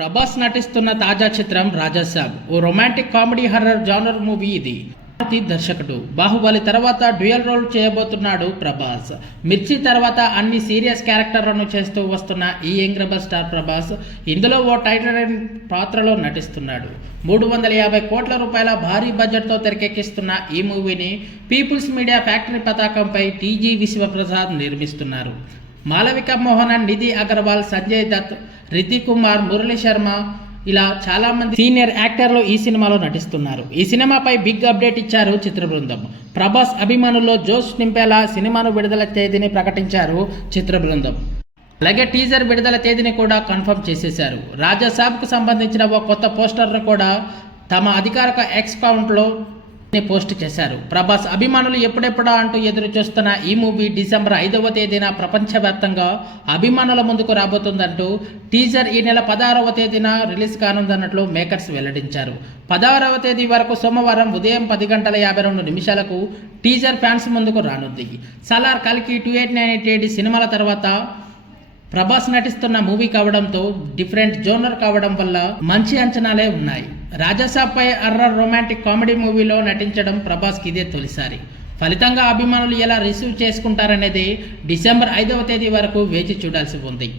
ప్రభాస్ నటిస్తున్న తాజా చిత్రం రాజాసాబ్. ఓ romantic comedy horror genre movie ఇది. భారతి దర్శకుడు. బాహుబలి తర్వాత డ్యూయల్ రోల్ చేయబోతున్నాడు ప్రభాస్. మిర్చి తర్వాత అన్ని సీరియస్ క్యారెక్టర్లను చేస్తూ వస్తున్న ఈ యంగ్ స్టార్ ప్రభాస్ ఇందులో ఓ టైటల్ పాత్రలో నటిస్తున్నాడు. మూడు వందల యాభై కోట్ల రూపాయల భారీ బడ్జెట్తో తెరకెక్కిస్తున్న ఈ మూవీని పీపుల్స్ మీడియా ఫ్యాక్టరీ పతాకంపై టీజీ విశ్వప్రసాద్ నిర్మిస్తున్నారు. మాలవిక మోహనన్ నిధి అగర్వాల్ సంజయ్ దత్ రితిక్ కుమార్ మురళీ శర్మ ఇలా చాలామంది సీనియర్ యాక్టర్లు ఈ సినిమాలో నటిస్తున్నారు. ఈ సినిమాపై బిగ్ అప్డేట్ ఇచ్చారు చిత్ర బృందం. ప్రభాస్ అభిమానుల్లో జోష్ నింపేలా సినిమాను విడుదల తేదీని ప్రకటించారు చిత్ర బృందం. అలాగే టీజర్ విడుదల తేదీని కూడా కన్ఫర్మ్ చేసేశారు. రాజాసాబ్కు సంబంధించిన ఓ కొత్త పోస్టర్ను కూడా తమ అధికారిక ఎక్స్ అకౌంట్లో పోస్ట్ చేశారు. ప్రభాస్ అభిమానులు ఎప్పుడెప్పుడా అంటూ ఎదురు చూస్తున్న ఈ మూవీ డిసెంబర్ ఐదవ తేదీన ప్రపంచవ్యాప్తంగా అభిమానుల ముందుకు రాబోతుందంటూ టీజర్ ఈ నెల పదహారవ తేదీన రిలీజ్ కానుందన్నట్లు మేకర్స్ వెల్లడించారు. పదహారవ తేదీ వరకు సోమవారం ఉదయం పది గంటల యాభై రెండు నిమిషాలకు టీజర్ ఫ్యాన్స్ ముందుకు రానుంది. సలార్ కల్కి two eight nine eight eight సినిమాల తర్వాత ప్రభాస్ నటిస్తున్న మూవీ కావడంతో డిఫరెంట్ జోనర్ కావడం వల్ల మంచి అంచనాలే ఉన్నాయి. రాజాసాబ్పై అర్ర రొమాంటిక్ కామెడీ మూవీలో నటించడం ప్రభాస్కి ఇదే తొలిసారి. ఫలితంగా అభిమానులు ఎలా రిసీవ్ చేసుకుంటారనేది డిసెంబర్ ఐదవ తేదీ వరకు వేచి చూడాల్సి ఉంది.